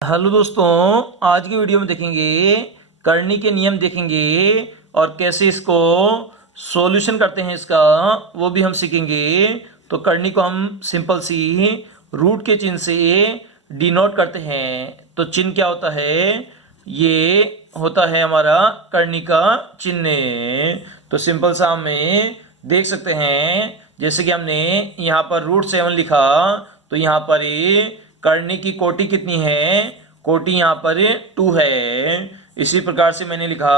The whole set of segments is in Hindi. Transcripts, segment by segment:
हेलो दोस्तों, आज की वीडियो में देखेंगे करनी के नियम देखेंगे और कैसे इसको सॉल्यूशन करते हैं इसका वो भी हम सीखेंगे। तो करनी को हम सिंपल सी रूट के चिन्ह से डिनोट करते हैं। तो चिन्ह क्या होता है? ये होता है हमारा करनी का चिन्ह। तो सिंपल सा हमें देख सकते हैं, जैसे कि हमने यहाँ पर √7 लिखा, तो यहाँ पर करनी की कोटि कितनी है? कोटि यहाँ पर 2 है। इसी प्रकार से मैंने लिखा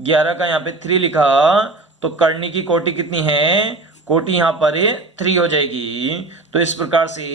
11 का यहाँ पे 3 लिखा, तो करनी की कोटि कितनी है? कोटि यहाँ पर 3 हो जाएगी। तो इस प्रकार से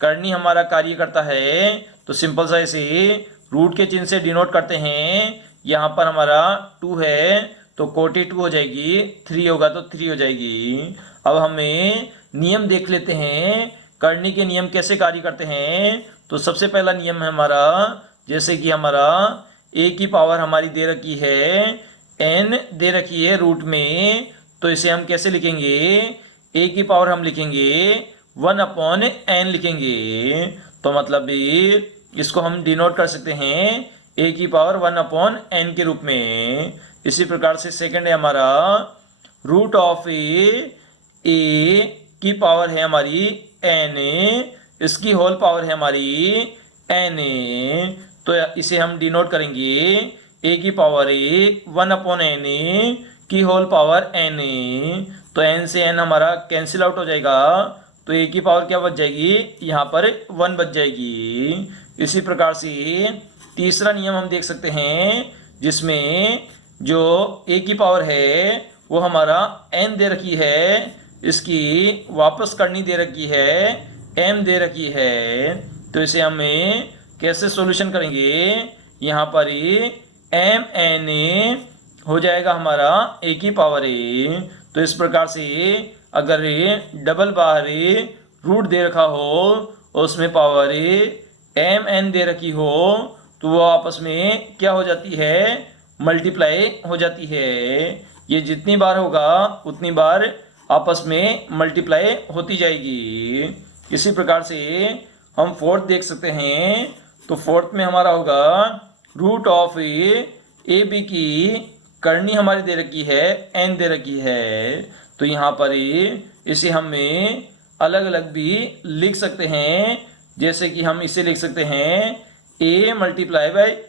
करनी हमारा कार्य करता है। तो सिंपल सा इसे रूट के चिन्ह से डिनोट करते हैं। यहाँ पर हमारा 2 है, तो कोटि 2 हो जाएगी, 3 होगा तो 3 हो जाएगी। अब हमें नियम देख लेते हैं, करनी के नियम कैसे कार्य करते हैं। तो सबसे पहला नियम है हमारा, जैसे कि हमारा a की पावर हमारी दे रखी है, n दे रखी है रूट में, तो इसे हम कैसे लिखेंगे? a की पावर हम लिखेंगे 1/n लिखेंगे। तो मतलब इसको हम डिनोट कर सकते हैं a की पावर 1/n के रूप में। इसी प्रकार से सेकंड है हमारा √a की पावर है हमारी n, इसकी होल पावर है हमारी n। तो इसे हम डिनोट करेंगे a की पावर 1/n की होल पावर n। तो n से n हमारा कैंसिल आउट हो जाएगा, तो a की पावर क्या बच जाएगी? यहाँ पर 1 बच जाएगी। इसी प्रकार से तीसरा नियम हम देख सकते हैं, जिसमें जो a की पावर है वो हमारा n दे रखी है, इसकी वापस करनी दे रखी है, m दे रखी है। तो इसे हमें कैसे सॉल्यूशन करेंगे? यहाँ पर mn हो जाएगा हमारा a की पावर a। तो इस प्रकार से अगर डबल बार रूट दे रखा हो और उसमें पावर mn दे रखी हो, तो वो आपस में क्या हो जाती है? मल्टीप्लाई हो जाती है। ये जितनी बार होगा उतनी बार आपस में मल्टीप्लाई होती जाएगी। इसी प्रकार से हम फोर्थ देख सकते हैं। तो फोर्थ में हमारा होगा √a b की करनी हमारी दे रखी है, n दे रखी है। तो यहाँ पर इसे हमें अलग अलग भी लिख सकते हैं, जैसे कि हम इसे लिख सकते हैं a ×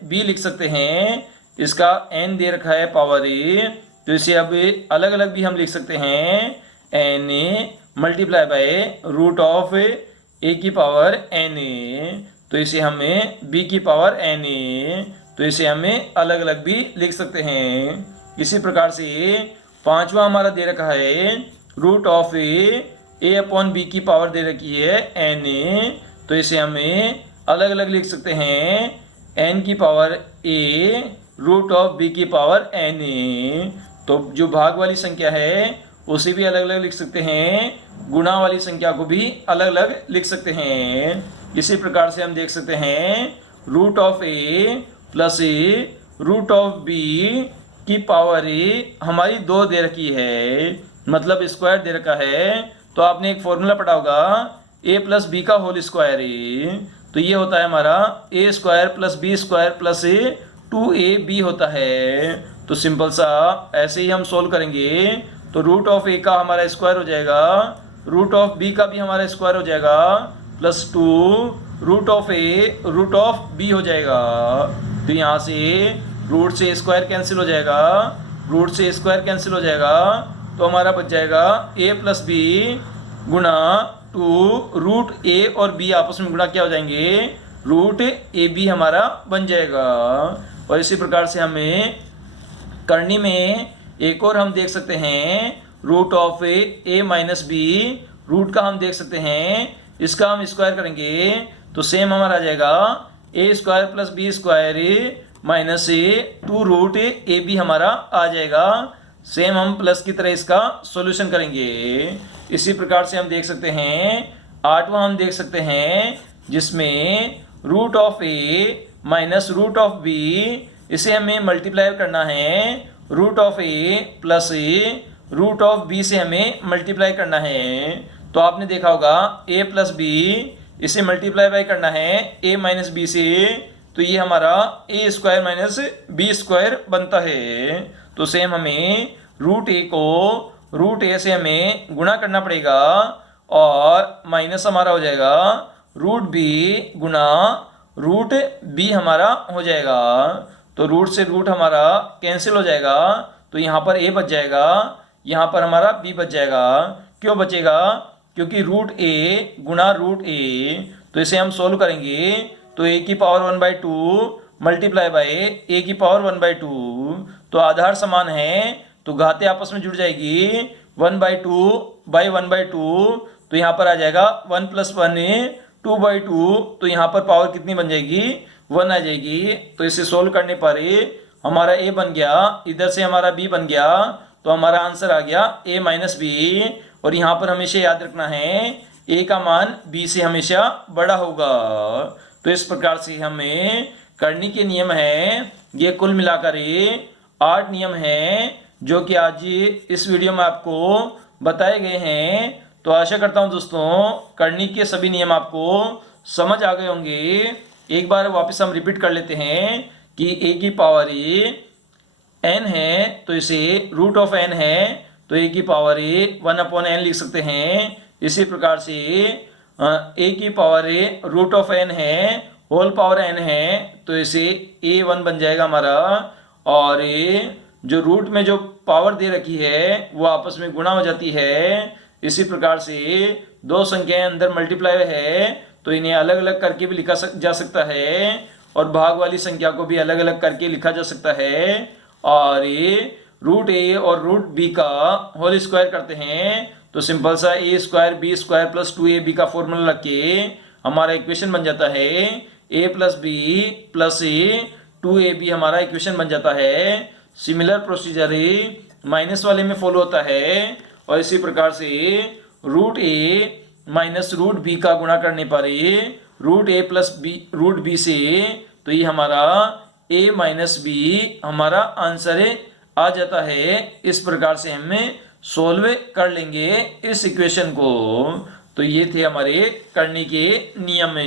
b लिख सकते हैं। इसका n दे रखा है पावर a, तो इसे अब अलग अलग भी हम लिख सकते हैं n × √a की पावर n। तो इसे हमें b की पावर n, तो इसे हमें अलग अलग भी लिख सकते हैं। इसी प्रकार से पांचवा हमारा दे रखा है √a/b की पावर दे रखी है n, तो इसे हमें अलग अलग लिख सकते हैं n की पावर a √b की पावर n। तो जो भाग वाली संख्या है उसे भी अलग अलग लिख सकते हैं, गुणा वाली संख्या को भी अलग अलग लिख सकते हैं। इसी प्रकार से हम देख सकते हैं √a + √b की पावर हमारी 2 दे रखी है, मतलब स्क्वायर दे रखा है। तो आपने एक फॉर्मूला पढ़ा होगा a + b का होल स्क्वायर। तो ये होता है हमारा a² + b² + 2ab होता है। तो सिंपल सा ऐसे ही हम सोल्व करेंगे। तो √a का हमारा स्क्वायर हो जाएगा, √b का भी हमारा स्क्वायर हो जाएगा, +2 √a √b हो जाएगा। तो यहाँ से रूट से स्क्वायर कैंसिल हो जाएगा, रूट से स्क्वायर कैंसिल हो जाएगा, तो हमारा बच जाएगा a + b गुणा 2 √a और b आपस में गुणा क्या हो जाएंगे? √ab हमारा बन जाएगा। और इसी प्रकार से हमें करनी में एक और हम देख सकते हैं √a - b, रूट का हम देख सकते हैं, इसका हम स्क्वायर करेंगे तो सेम हमारा आ जाएगा a² + b² - 2 √ab हमारा आ जाएगा। सेम हम प्लस की तरह इसका सॉल्यूशन करेंगे। इसी प्रकार से हम देख सकते हैं आठवां हम देख सकते हैं, जिसमें √a - √b, इसे हमें मल्टीप्लाई करना है, √a + √b से हमें मल्टीप्लाई करना है। तो आपने देखा होगा a + b इसे मल्टीप्लाई बाय करना है a माइनस बी से, तो ये हमारा a square minus b square बनता है। तो सेम हमें रूट ए को रूट ए से हमें गुणा करना पड़ेगा और माइनस हमारा हो जाएगा रूट बी गुना रूट बी हमारा हो जाएगा। तो रूट से रूट हमारा कैंसिल हो जाएगा, तो यहाँ पर a बच जाएगा, यहाँ पर हमारा b बच जाएगा। क्यों बचेगा? क्योंकि रूट ए गुना रूट ए, तो इसे हम सोल्व करेंगे तो a की पावर 1/2 मल्टीप्लाई बाय a की पावर 1/2, तो आधार समान है तो घातें आपस में जुड़ जाएगी 1/2 बाई 1/2, तो यहाँ पर आ जाएगा 1 + 1 2/2, तो यहाँ पर पावर कितनी बन जाएगी 1 आ जाएगी। तो इसे सोल्व करने पर हमारा a बन गया, इधर से हमारा b बन गया, तो हमारा आंसर आ गया a माइनस बी। और यहाँ पर हमेशा याद रखना है a का मान b से हमेशा बड़ा होगा। तो इस प्रकार से हमें करनी के नियम है, ये कुल मिलाकर 8 नियम हैं जो कि आज इस वीडियो में आपको बताए गए हैं। तो आशा करता हूँ दोस्तों करनी के सभी नियम आपको समझ आ गए होंगे। एक बार वापस हम रिपीट कर लेते हैं कि a की पावर n है तो इसे रूट ऑफ n है तो a की पावर 1/n लिख सकते हैं। इसी प्रकार से a की पावर रूट ऑफ n है होल पावर n है तो इसे a1 बन जाएगा हमारा। और जो रूट में जो पावर दे रखी है वो आपस में गुणा हो जाती है। इसी प्रकार से दो संख्याएं अंदर मल्टीप्लाई है तो इन्हें अलग अलग करके भी लिखा जा सकता है और भाग वाली संख्या को भी अलग अलग करके लिखा जा सकता है। और रूट ए और रूट बी का होल स्क्वायर करते हैं तो सिंपल सा a square b square plus 2ab का फॉर्मूला रख के हमारा इक्वेशन बन जाता है a plus B plus 2ab हमारा इक्वेशन बन जाता है। सिमिलर प्रोसीजर माइनस वाले में फॉलो होता है और इसी प्रकार से रूट ए माइनस रूट बी का गुणा करने पर रूट ए प्लस बी रूट बी से, तो ये हमारा a माइनस बी हमारा आंसर आ जाता है। इस प्रकार से हम सोल्व कर लेंगे इस इक्वेशन को। तो ये थे हमारे करने के नियम।